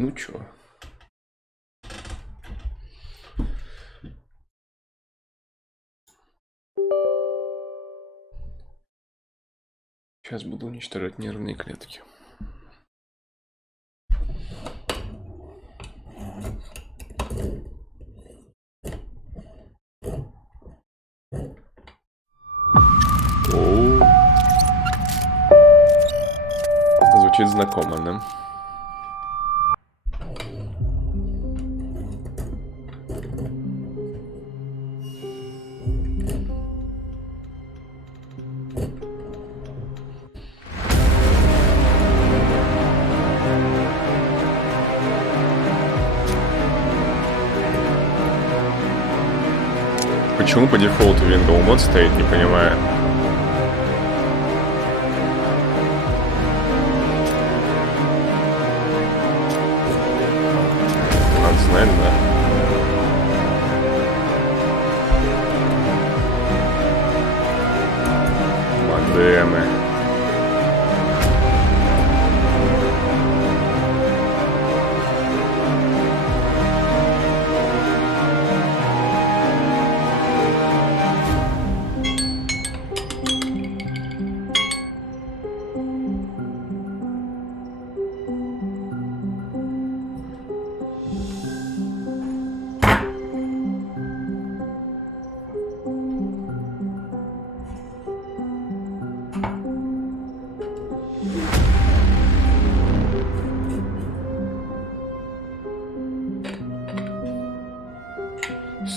Ну чё? Сейчас буду уничтожать нервные клетки. О, звучит знакомо, да? Почему по дефолту Windows мод стоит, не понимаю. Надо знать, да. Модемы.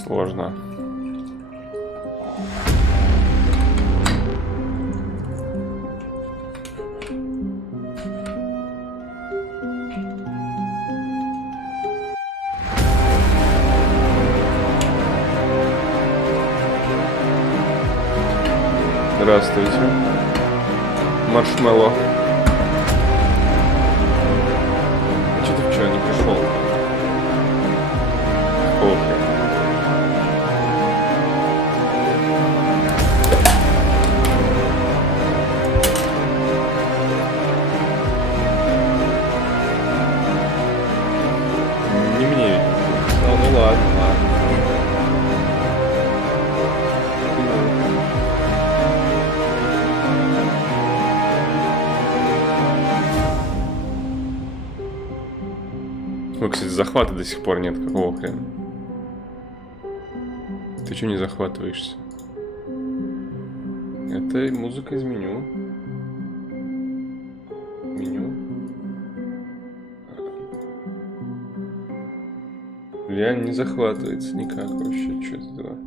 Сложно. Здравствуйте. Маршмелло. А что ты вчера не пришел? Окей. Не мне. Ну ладно, ладно. Ой, кстати, захвата до сих пор нет. Какого хрена? Ты чё не захватываешься? Это музыка из меню. Меню. Реально не захватывается никак вообще. Что это такое?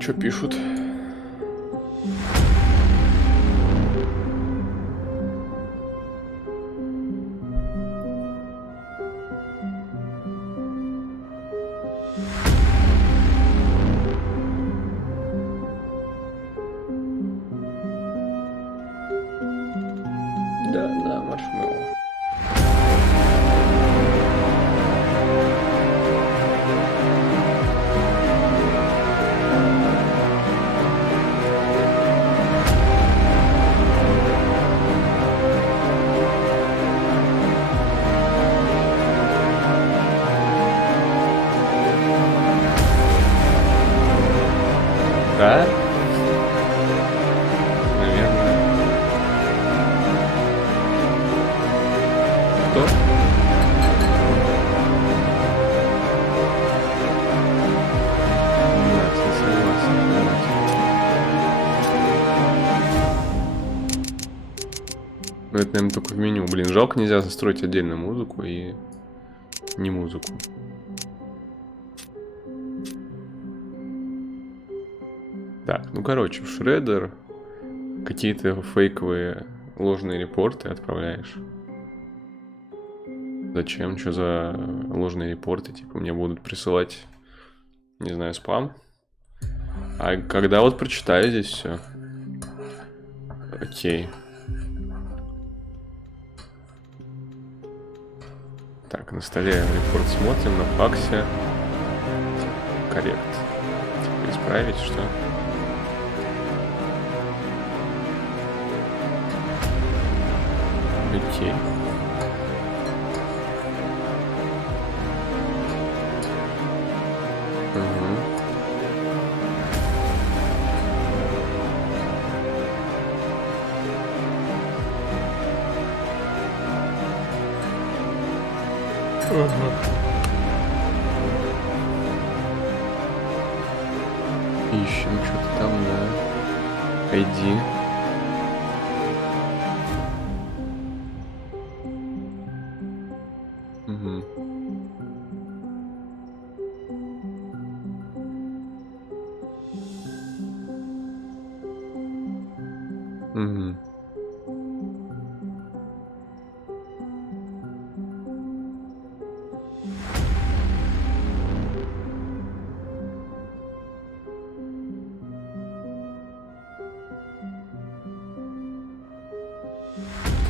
Что пишут? Да, маршмеллоу. Да? Наверное. Кто? Да, кстати, согласен. Но это, наверное, только в меню. Блин, жалко, нельзя настроить отдельно музыку и не музыку. Так, ну короче, в Shredder какие-то фейковые ложные репорты отправляешь. Зачем? Что за ложные репорты? Типа мне будут присылать, не знаю, спам. А когда вот прочитаю здесь все. Окей. Так, на столе репорт смотрим, на факсе. Коррект. Типа исправить, что? Окей. Ищем что-то там, да. ID. Угу. Угу.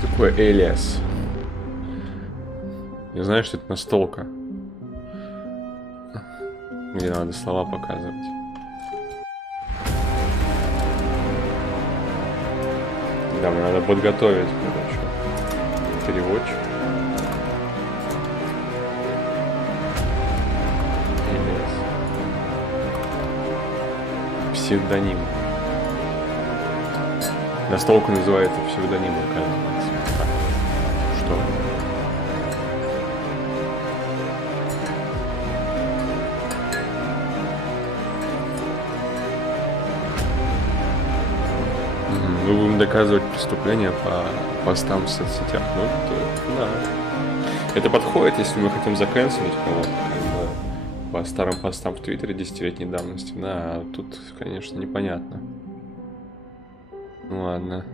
Такое Элиас. Я знаю, что это настолка, где надо слова показывать. Да, мне надо подготовить, короче, переводчик. Элиас. Псевдоним. Настолка называется псевдоним, оказывается. Так. Что? Мы будем доказывать преступления по постам в соцсетях. Ну, это, да. Это подходит, если мы хотим заканцелить кого-то, как бы, по старым постам в Твиттере 10-летней давности. Да, а тут, конечно, непонятно. Ну ладно.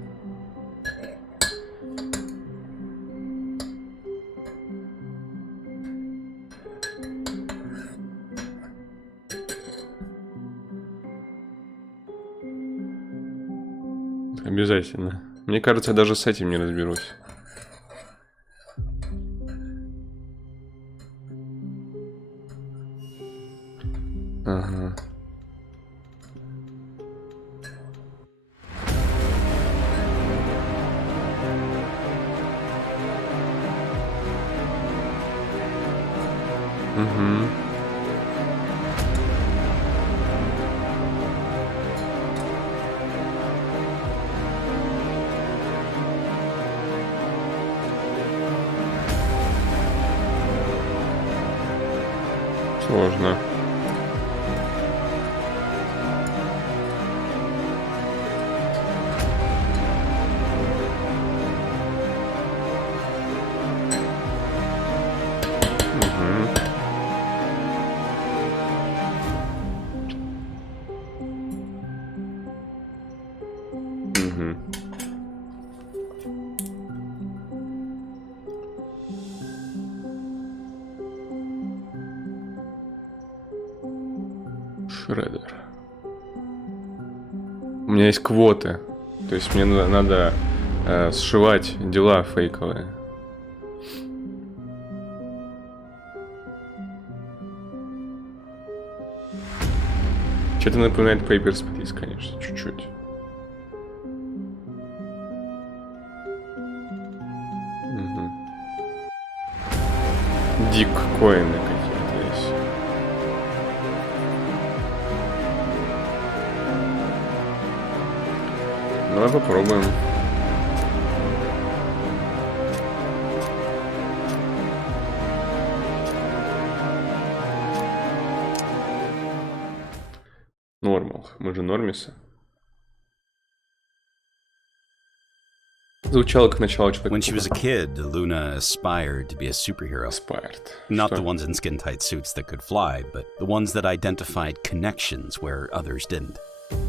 Обязательно. Мне кажется, я даже с этим не разберусь. Ага. Угу. Сложно. Shredder. У меня есть квоты. То есть мне надо сшивать дела фейковые. Что-то напоминает Papers, Please, конечно, чуть-чуть. Угу. Дик-коины какие-то есть. Давай попробуем. Нормал. Мы же нормисы. Звучало как начало Человека-паука. When she was a kid, Luna aspired to be a superhero. Aspired. Not Что? the ones in skin-tight suits that could fly, but the ones that identified connections where others didn't.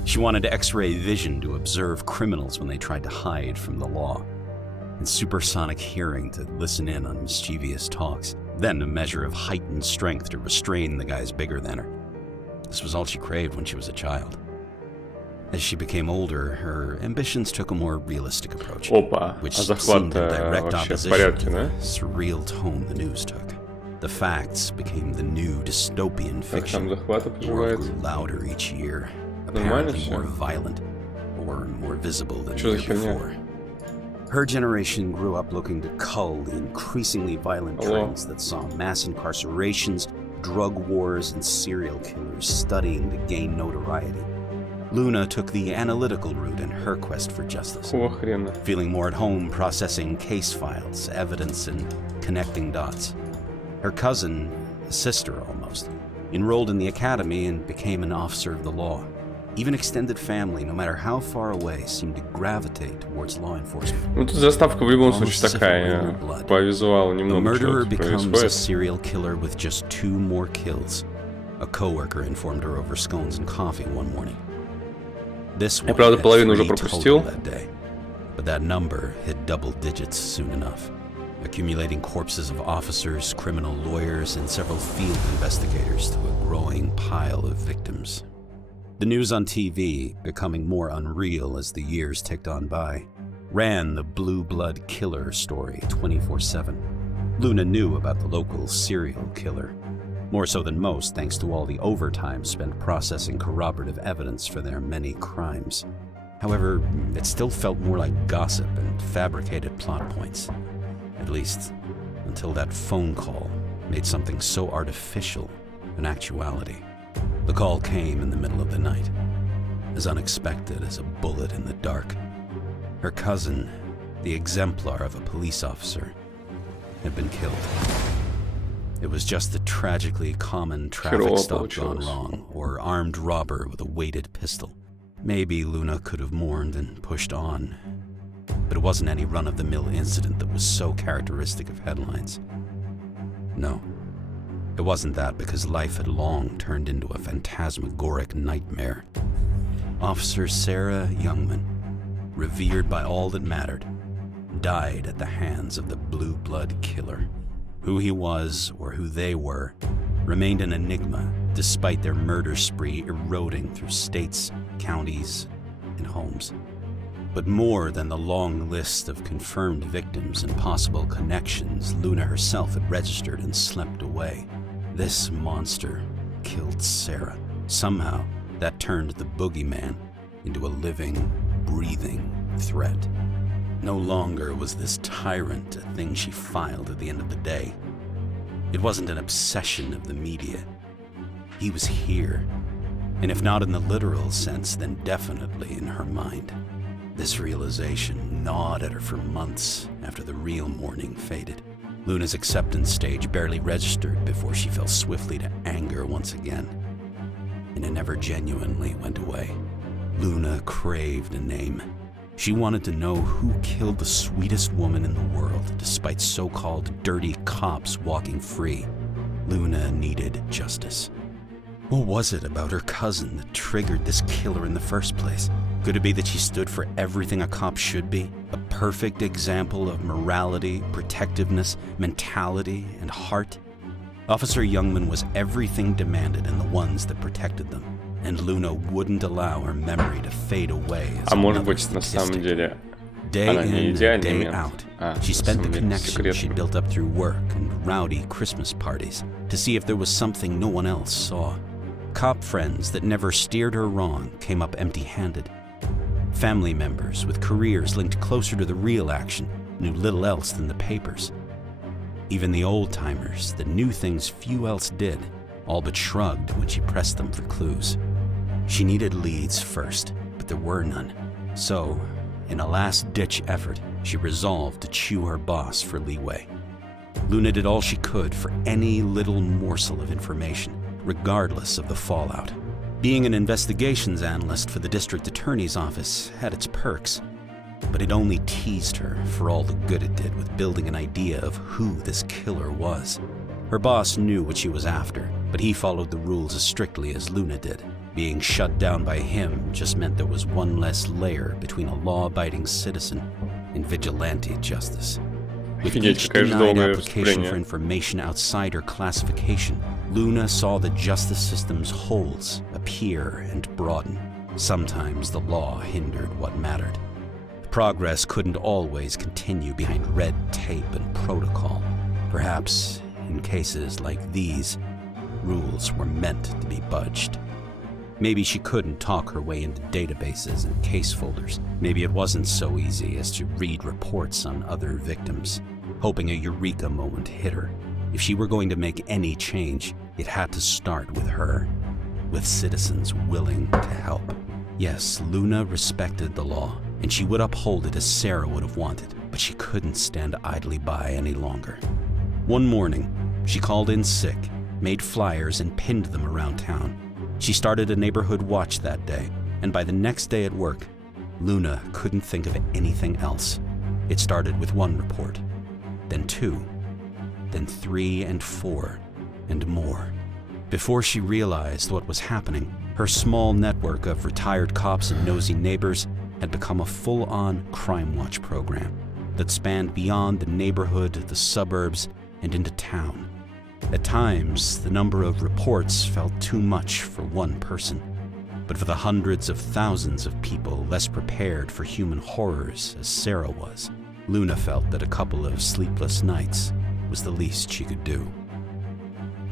She wanted X-ray vision to observe criminals when they tried to hide from the law, and supersonic hearing to listen in on mischievous talks, then a measure of heightened strength to restrain the guys bigger than her. This was all she craved when she was a child. As she became older, her ambitions took a more realistic approach, Опа, which а seemed захват in direct вообще в opposition порядке, to да? the surreal tone the news took. The facts became the new dystopian Как там fiction. захвата The war поживает? grew louder each year, Нормально apparently всё? more violent or more visible than Что the за year херня? before. Her generation grew up looking to cull the increasingly violent Hello? trends that saw mass incarcerations, drug wars, and serial killers studying to gain notoriety. Luna took the analytical route in her quest for justice, Какого хрена? feeling more at home processing case files, evidence, and connecting dots. Her cousin, a sister almost, enrolled in the academy and became an officer of the law. Even extended family, no matter how far away, seemed to gravitate towards law enforcement. Ну тут заставка в любом случае Almost as if it were in такая. her blood. По визуалу A немного murderer чего-то becomes a происходит. serial killer with just 2 more kills. A coworker informed her over scones and coffee one morning. This one правда, had половину 3 уже пропустил. total that day, but that number hit double digits soon enough, accumulating corpses of officers, criminal lawyers, and several field investigators to a growing pile of victims. The news on TV, becoming more unreal as the years ticked on by, ran the Blue Blood Killer story 24/7. Luna knew about the local serial killer, more so than most thanks to all the overtime spent processing corroborative evidence for their many crimes. However, it still felt more like gossip and fabricated plot points, at least until that phone call made something so artificial an actuality. The call came in the middle of the night, as unexpected as a bullet in the dark. Her cousin, the exemplar of a police officer, had been killed. It was just the tragically common traffic Херово stop gone получилось. wrong, or armed robber with a weighted pistol. Maybe Luna could have mourned and pushed on, but it wasn't any run-of-the-mill incident that was so characteristic of headlines. No, it wasn't that, because life had long turned into a phantasmagoric nightmare. Officer Sarah Youngman, revered by all that mattered, died at the hands of the Blue Blood Killer. Who he was, or who they were, remained an enigma despite their murder spree eroding through states, counties, and homes. But more than the long list of confirmed victims and possible connections Luna herself had registered and slept away, this monster killed Sarah. Somehow, that turned the boogeyman into a living, breathing threat. No longer was this tyrant a thing she filed at the end of the day. It wasn't an obsession of the media. He was here, and if not in the literal sense, then definitely in her mind. This realization gnawed at her for months after the real mourning faded. Luna's acceptance stage barely registered before she fell swiftly to anger once again, and it never genuinely went away. Luna craved a name. She wanted to know who killed the sweetest woman in the world, despite so-called dirty cops walking free. Luna needed justice. What was it about her cousin that triggered this killer in the first place? Could it be that she stood for everything a cop should be? A perfect example of morality, protectiveness, mentality, and heart? Officer Youngman was everything demanded in the ones that protected them. And Luna wouldn't allow her memory to fade away as А может another быть, на самом statistic. деле, Day она in не and идеальный day мент. out, А, she на spent the самом деле, connections she секретный. built up through work and rowdy Christmas parties to see if there was something no one else saw. Cop friends that never steered her wrong came up empty-handed. Family members with careers linked closer to the real action knew little else than the papers. Even the old-timers that knew things few else did all but shrugged when she pressed them for clues. She needed leads first, but there were none. So, in a last-ditch effort, she resolved to chew her boss for leeway. Luna did all she could for any little morsel of information, regardless of the fallout. Being an investigations analyst for the district attorney's office had its perks, but it only teased her for all the good it did with building an idea of who this killer was. Her boss knew what she was after, but he followed the rules as strictly as Luna did. Being shut down by him just meant there was one less layer between a law-abiding citizen and vigilante justice. With Офигеть, each какая же denied долгое application вступление. for information outside her classification, Luna saw the justice system's holes appear and broaden. Sometimes the law hindered what mattered. Progress couldn't always continue behind red tape and protocol. Perhaps, in cases like these, rules were meant to be budged. Maybe she couldn't talk her way into databases and case folders. Maybe it wasn't so easy as to read reports on other victims, hoping a eureka moment hit her. If she were going to make any change, it had to start with her, with citizens willing to help. Yes, Luna respected the law, and she would uphold it as Sarah would have wanted, but she couldn't stand idly by any longer. One morning, she called in sick, made flyers, and pinned them around town. She started a neighborhood watch that day, and by the next day at work, Luna couldn't think of anything else. It started with one report, then two, then 3 and 4, and more. Before she realized what was happening, her small network of retired cops and nosy neighbors had become a full-on crime watch program that spanned beyond the neighborhood, the suburbs, and into town. At times, the number of reports felt too much for one person, but for the hundreds of thousands of people less prepared for human horrors as Sarah was, Luna felt that a couple of sleepless nights was the least she could do.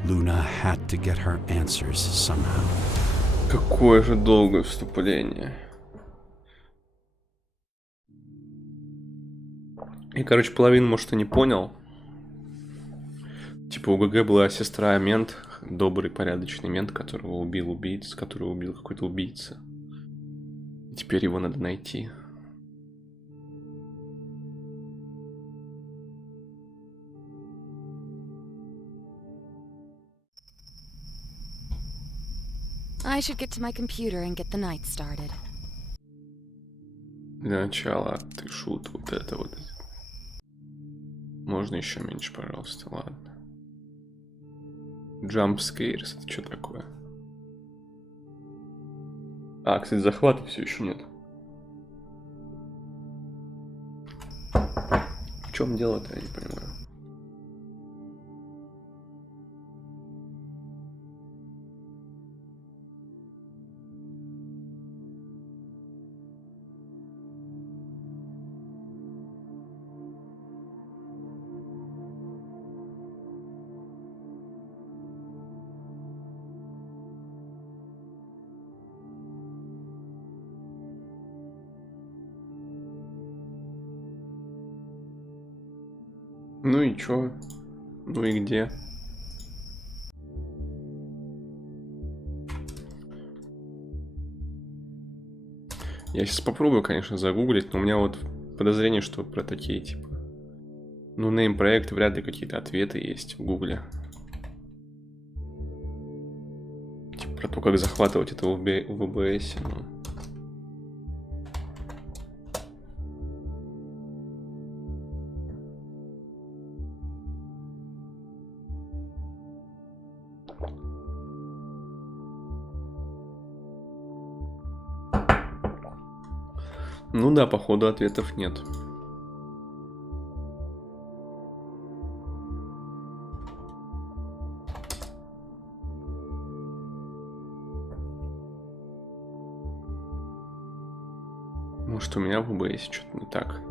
Luna had to get her answers somehow. Какое же долгое вступление. И, короче, половину, может, и не понял. Типа у ГГ была сестра мент, добрый, порядочный мент, которого убил убийца, которого убил какой-то убийца. И теперь его надо найти. I should get to my computer and get the night started. Для начала ты шут, вот это вот. Можно еще меньше, пожалуйста, ладно. Jump scares, это что такое? А, кстати, захвата все еще нет. В чем дело-то, я не понимаю. Ну и чё? Ну и где? Я сейчас попробую, конечно, загуглить, но у меня вот подозрение, что про такие, типа, ну, нейм-проекты вряд ли какие-то ответы есть в Гугле. Типа про то, как захватывать это в ВБС. Ну. Ну да, походу ответов нет. Может, у меня в ВБС что-то не так.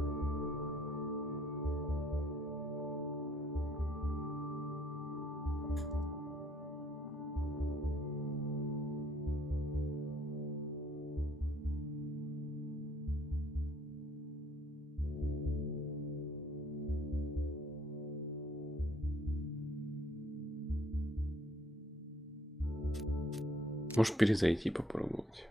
Может, перезайти попробовать.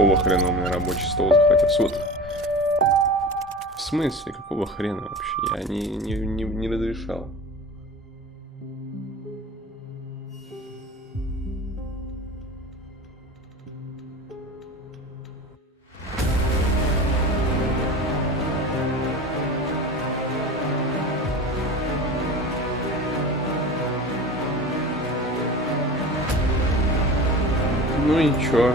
Какого хрена у меня рабочий стол захватился? Вот. В смысле? Какого хрена вообще? Я не разрешал. Ну и чё?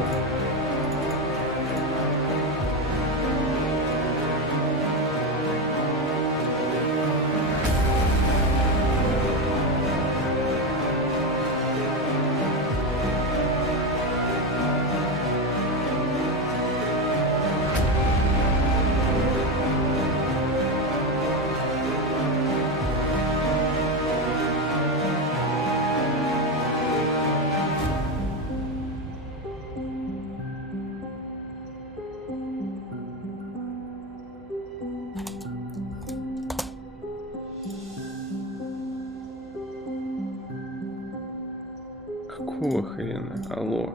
Какого хрена? Алло.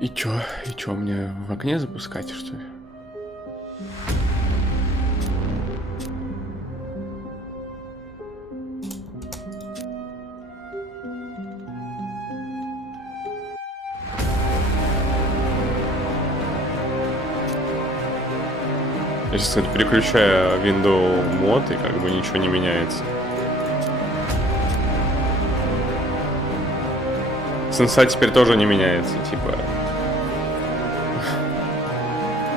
И чё? И чё, мне в окне запускать, что ли? Я сейчас, кстати, переключаю Windows мод, и как бы ничего не меняется. Сенса теперь тоже не меняется, типа.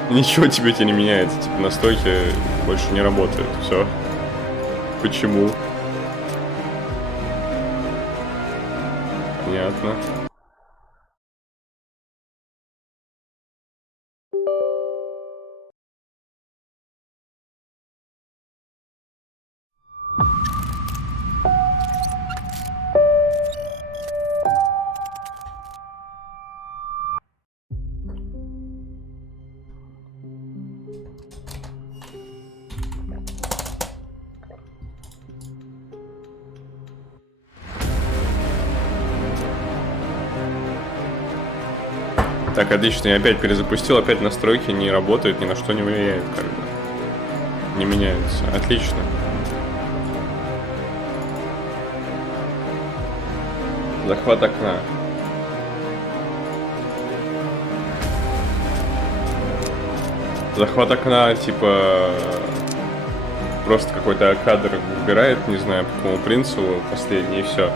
Ничего тебе не меняется, типа настройки больше не работают. Все. Почему? Понятно. Так, отлично, я опять перезапустил, опять настройки не работают, ни на что не влияют, как бы. Не меняются. Отлично. Захват окна. Захват окна, типа, просто какой-то кадр выбирает, не знаю, по какому принципу, последний, и все.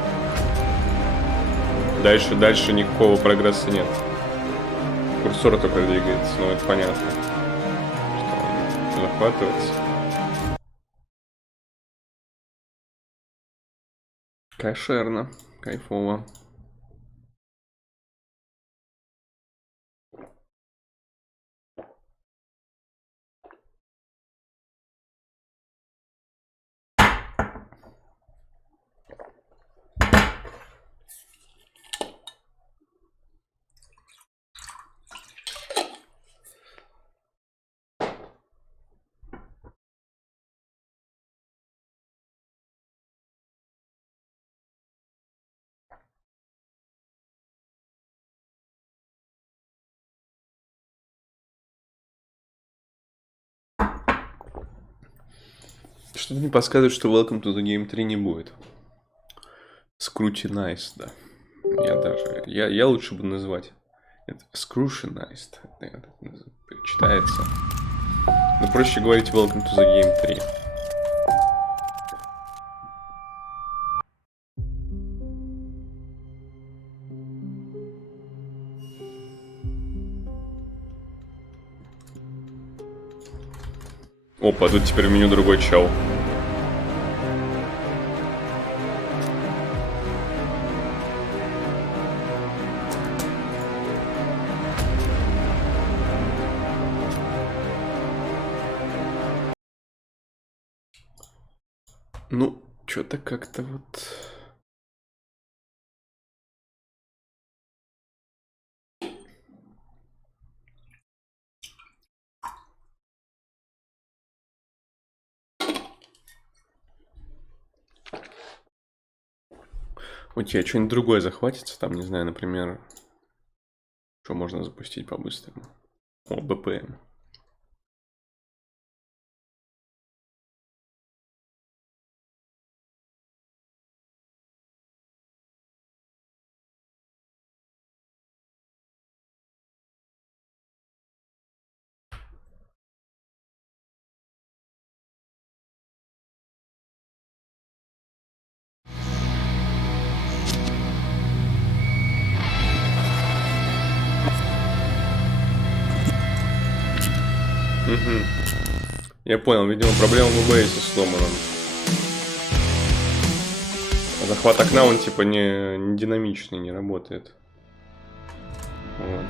Дальше никакого прогресса нет. Курсор только двигается, ну это понятно, что он захватывается. Кошерно, кайфово. Что-то мне подсказывает, что Welcome to the Game 3 не будет. Scrutinized, да. Я лучше буду называть это Scrutinized. Читается. Но проще говорить Welcome to the Game 3. Опа, тут теперь в меню другой чел. Ну, что-то как-то вот... У тебя что-нибудь другое захватится, там, не знаю, например, что можно запустить по-быстрому? О, БПМ. Угу. Я понял, видимо, проблема в ОБСе сломана. Захват окна, он типа не динамичный, не работает. Вот.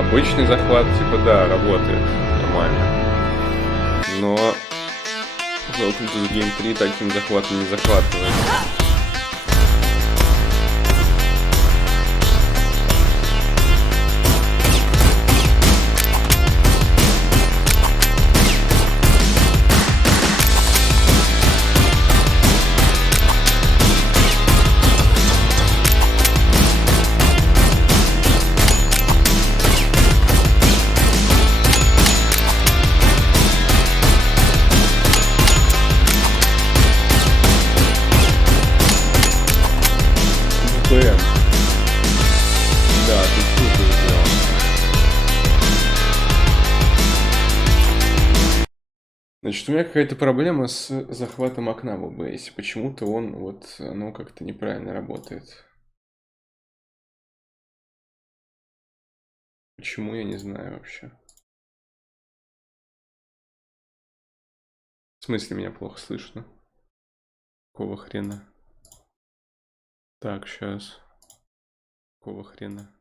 Обычный захват, типа, да, работает нормально. Но Welcome to the Game 3 таким захватом не захватывает. БПМ. Да, тут круто сделано. Значит, у меня какая-то проблема с захватом окна в OBS. Почему-то он вот, оно как-то неправильно работает. Почему, я не знаю вообще. В смысле, меня плохо слышно? Какого хрена? Так, сейчас. Какого хрена?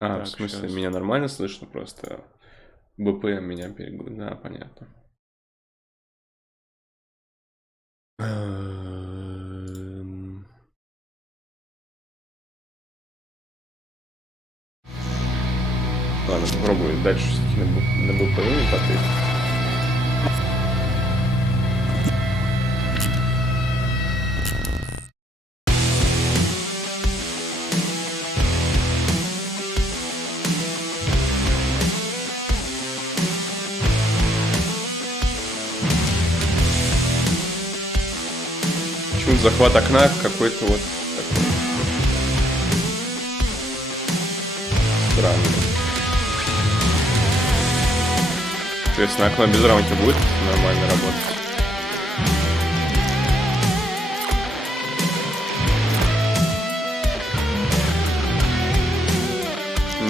А, Так, в смысле, щас. меня нормально слышно, просто БПМ меня перегрузил. Да, понятно. Ладно, попробую дальше все-таки на БПМ потестить. Почему-то захват окна какой-то вот такой странный. Соответственно, окно без рамки будет нормально работать.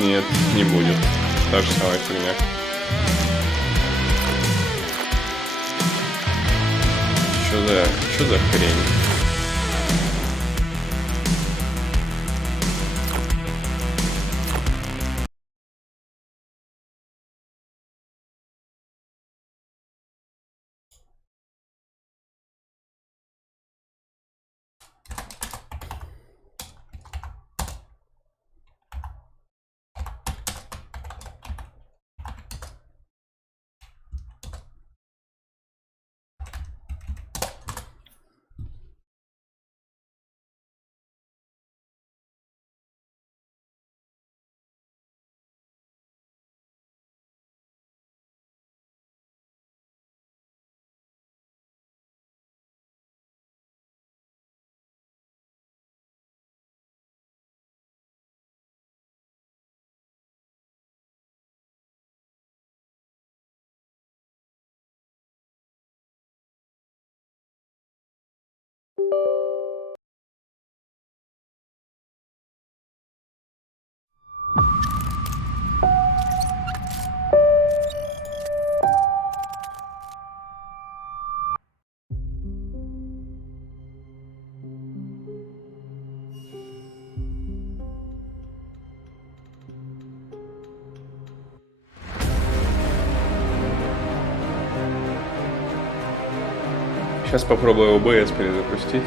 Нет, не будет. Та же самая фигня. Что за хрень? Сейчас попробую OBS перезапустить.